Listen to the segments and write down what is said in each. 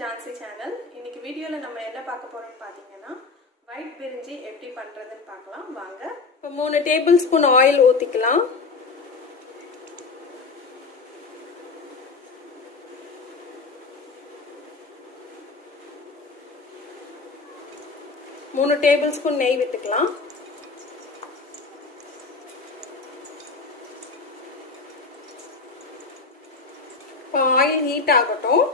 Jancy channel. இன்னைக்கு வீடியோல நம்ம என்ன பார்க்க போறோம்னு பாத்தீங்கன்னா white brinji எப்படி பண்றதுன்னு பார்க்கலாம் வாங்க. இப்போ 3 டேபிள்ஸ்பூன் ஆயில் ஊத்திக்கலாம். மூணு டேபிள்ஸ்பூன் நெய் விட்டுக்கலாம். இப்போ ஆயில் ஹீட் ஆகட்டும்.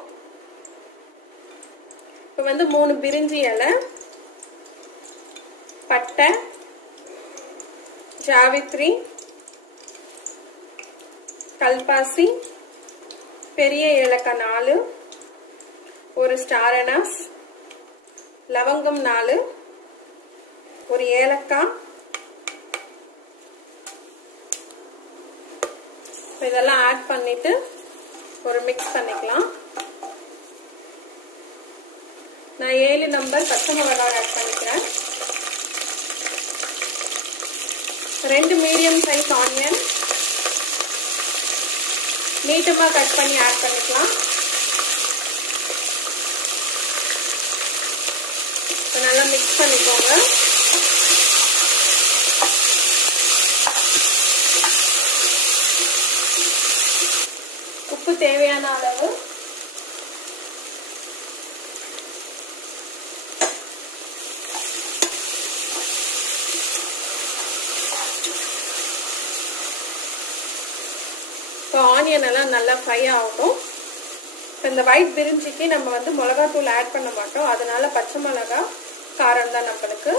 இப்போ வந்து 3 பிரிஞ்சி இலை, பட்டை, ஜாவித்ரி, கல்பாசி, பெரிய ஏலக்காய் 4, ஒரு ஸ்டார் அனாஸ், லவங்கம் 4, ஒரு ஏலக்காய். இதெல்லாம் ஆட் பண்ணிட்டு ஒரு மிக்ஸ் பண்ணிக்கலாம். நான் 7 நம்பர் பச்சை மிளகாய் ஆட் பண்ணிக்கிறேன். 2 மீடியம் சைஸ் ஆனியன் நீட்டமாக கட் பண்ணி ஆட் பண்ணிக்கலாம். நல்லா மிக்ஸ் பண்ணிக்கோங்க. உப்பு தேவையான அளவு, ஆனியன் எல்லாம் நல்லா ஃப்ரை ஆகட்டும். இந்த ஒயிட் பிரிஞ்சிக்கு நம்ம வந்து மிளகாத்தூள் ஆட் பண்ண மாட்டோம், அதனால பச்சை மிளகா காரம் தான் நம்மளுக்கு.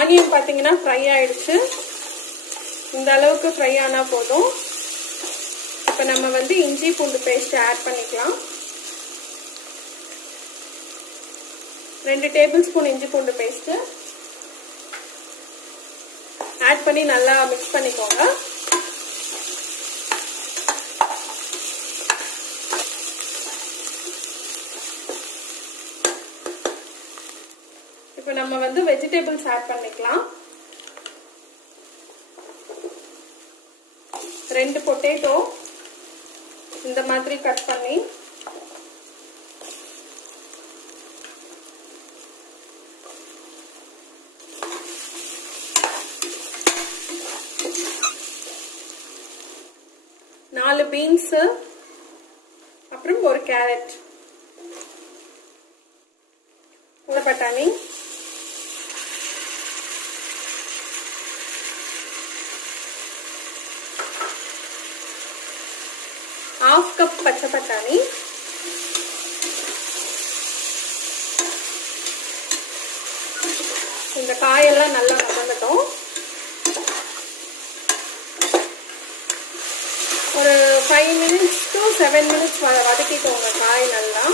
ஆனியன் பார்த்தீங்கன்னா ஃப்ரை ஆயிடுச்சு. இந்த அளவுக்கு ஃப்ரை ஆனா போதும். இப்போ நம்ம வந்து இஞ்சி பூண்டு பேஸ்ட் ஆட் பண்ணிக்கலாம். 2 டேபிள்ஸ்பூன் இஞ்சி பூண்டு பேஸ்ட் ஆட் பண்ணி நல்லா மிக்ஸ் பண்ணிக்கோங்க. இப்போ நம்ம வந்து வெஜிடபிள்ஸ் ஆட் பண்ணிக்கலாம். 2 பொட்டேட்டோ இந்த மாதிரி கட் பண்ணி, நாலு பீன்ஸ், அப்புறம் ஒரு கேரட், ஒரு பட்டாணி, ½ கப் பச்சை பட்டாணி, இந்த காயெல்லாம் நல்லா வதங்கட்டும். ஒரு 5 minutes to 7 minutes வதக்கிக்கோங்க காய் நல்லா.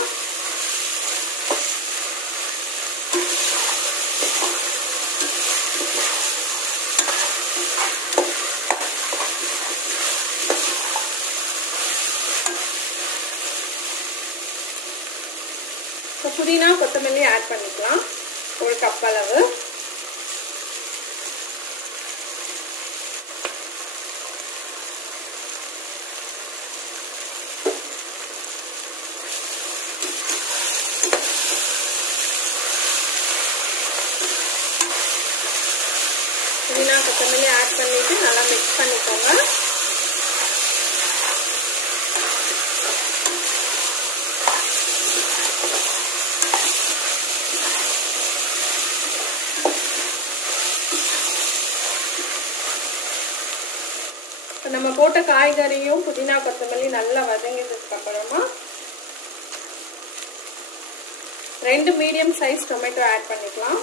புதினா கொத்தமல்லி ஆட் பண்ணிக்கலாம், ஒரு கப் அளவு. புதினா கொத்தமல்லி ஆட் பண்ணிட்டு நல்லா மிக்ஸ் பண்ணிக்கோங்க. நம்ம போட்ட காய்கறியும் புதினா கொத்தமல்லி நல்லா வதங்கினதுக்கு அப்புறமா 2 மீடியம் சைஸ் டொமேட்டோ ஆட் பண்ணிக்கலாம்.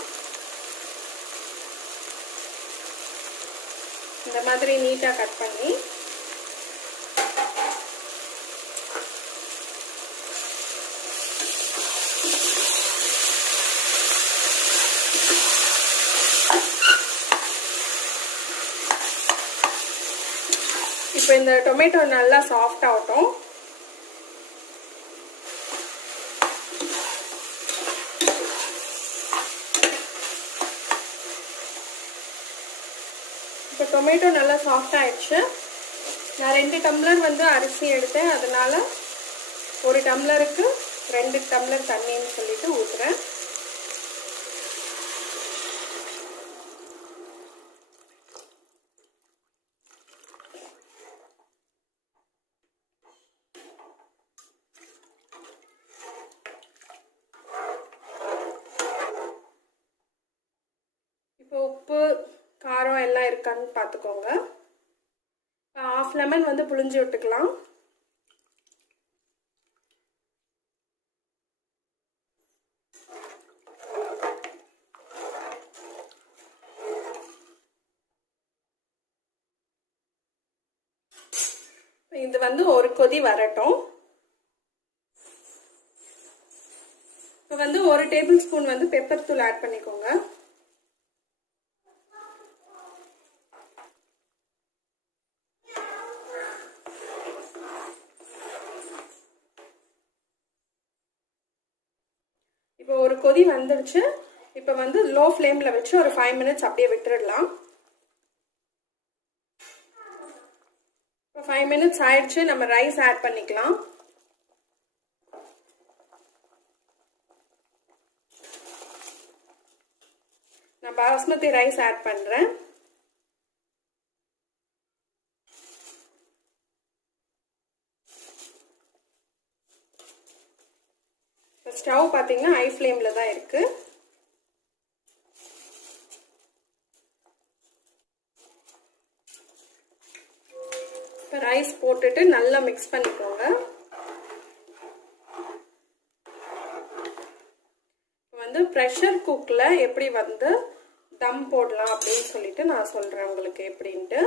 இந்த மாதிரி நீட்டா கட் பண்ணி இப்போ இந்த டொமேட்டோ நல்லா சாஃப்ட் ஆகட்டும். டொமேட்டோ நல்லா சாஃப்ட் ஆயிடுச்சு. நான் 2 டம்ளர் வந்து அரிசி எடுத்தேன், அதனால 1 டம்ளருக்கு 2 டம்ளர் தண்ணின்னு சொல்லிட்டு ஊற்றுறேன். இப்போ உப்பு காரம் எல்லாம் இருக்கான்னு பார்த்துக்கோங்க. ½ லெமன் வந்து புழிஞ்சு விட்டுக்கலாம். இது வந்து ஒரு கொதி வரட்டும். இப்போ வந்து 1 டேபிள் ஸ்பூன் வந்து பெப்பர் தூள் ஆட் பண்ணிக்கோங்க. இப்போ ஒரு கொதி வந்துருச்சு. இப்போ வந்து லோ ஃப்ளேம்ல வச்சு ஒரு 5 மினிட்ஸ் அப்படியே விட்டுடலாம். இப்போ 5 மினிட்ஸ் ஆயிடுச்சு. நம்ம ரைஸ் ஆட் பண்ணிக்கலாம். நான் பாஸ்மதி ரைஸ் ஆட் பண்றேன். ஸ்டவ் பார்த்தீங்கன்னா ஹை ஃப்ளேம்ல தான் இருக்கு. இப்போ ரைஸ் போட்டுட்டு நல்லா மிக்ஸ் பண்ணிக்கோங்க. வந்து ப்ரெஷர் குக்ல எப்படி வந்து தம் போடலாம் அப்படின்னு சொல்லிட்டு நான் சொல்றேன் உங்களுக்கு எப்படின்ட்டு.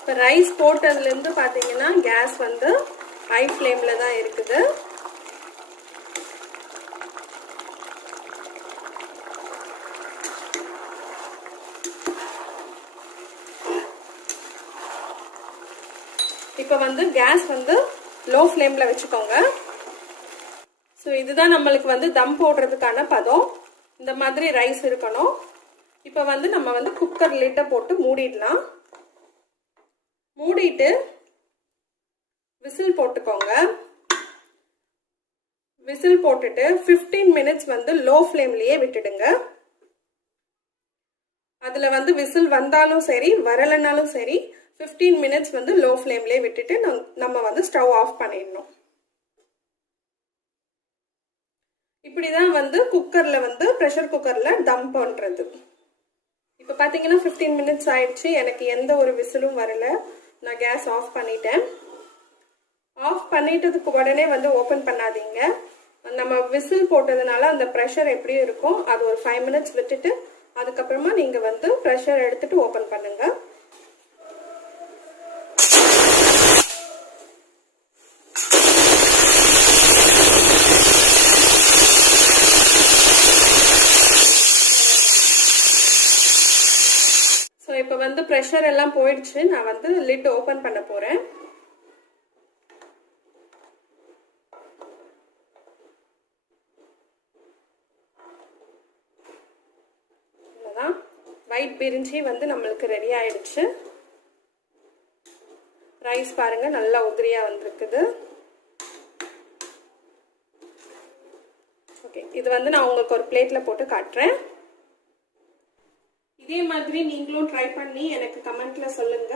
இப்போ ரைஸ் போட்டதுலேருந்து பார்த்தீங்கன்னா கேஸ் வந்து ஹை ஃப்ளேம்ல தான் இருக்குது. இப்போ வந்து கேஸ் வந்து லோ ஃப்ளேம்ல வச்சுக்கோங்க. ஸோ இதுதான் நம்மளுக்கு வந்து தம் போடுறதுக்கான பதம். இந்த மாதிரி ரைஸ் இருக்கணும். இப்போ வந்து நம்ம வந்து குக்கர் லிட்டை போட்டு மூடிடலாம். மூடிட்டு விசில் போட்டுக்கோங்க. விசில் போட்டுட்டு 15 மினிட்ஸ் வந்து லோ ஃப்ளேம்லயே விட்டுடுங்க. அதுல வந்து விசில் வந்தாலும் சரி வரலனாலும் சரி 15 மினிட்ஸ் வந்து லோ ஃப்ளேம்லயே விட்டுட்டு நம்ம வந்து ஸ்டவ் ஆஃப் பண்ணிடணும். இப்படிதான் வந்து குக்கர்ல வந்து ப்ரெஷர் குக்கர்ல தம் பண்றது. இப்போ பாத்தீங்கன்னா 15 மினிட்ஸ் ஆயிடுச்சு. எனக்கு எந்த ஒரு விசிலும் வரல. நான் கேஸ் ஆஃப் பண்ணிட்டேன். ஆஃப் பண்ணிட்டதுக்கு உடனே வந்து ஓபன் பண்ணாதீங்க. நம்ம விசில் போட்டதுனால அந்த ப்ரெஷர் எப்படி இருக்கும் அது ஒரு 5 மினிட்ஸ் விட்டுட்டு அதுக்கப்புறமா நீங்க வந்து ப்ரெஷர் எடுத்துட்டு ஓபன் பண்ணுங்க. ஸோ இப்போ வந்து ப்ரெஷர் எல்லாம் போயிடுச்சு. நான் வந்து லிட் ஓபன் பண்ண போறேன். ஒயிட் பிரிஞ்சி வந்து நம்மளுக்கு ரெடி ஆயிடுச்சு. ரைஸ் பாருங்க நல்லா உதிரியா வந்திருக்குது. ஓகே, இது வந்து நான் உங்களுக்கு ஒரு பிளேட்ல போட்டு காட்டுறேன். இதே மாதிரி நீங்களும் ட்ரை பண்ணி எனக்கு கமெண்ட்ல சொல்லுங்க.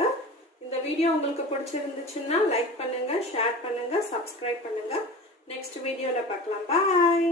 இந்த வீடியோ உங்களுக்கு பிடிச்சிருந்துச்சுன்னா லைக் பண்ணுங்க, ஷேர் பண்ணுங்க, சப்ஸ்கிரைப் பண்ணுங்க. நெக்ஸ்ட் வீடியோல பார்க்கலாம். பாய்.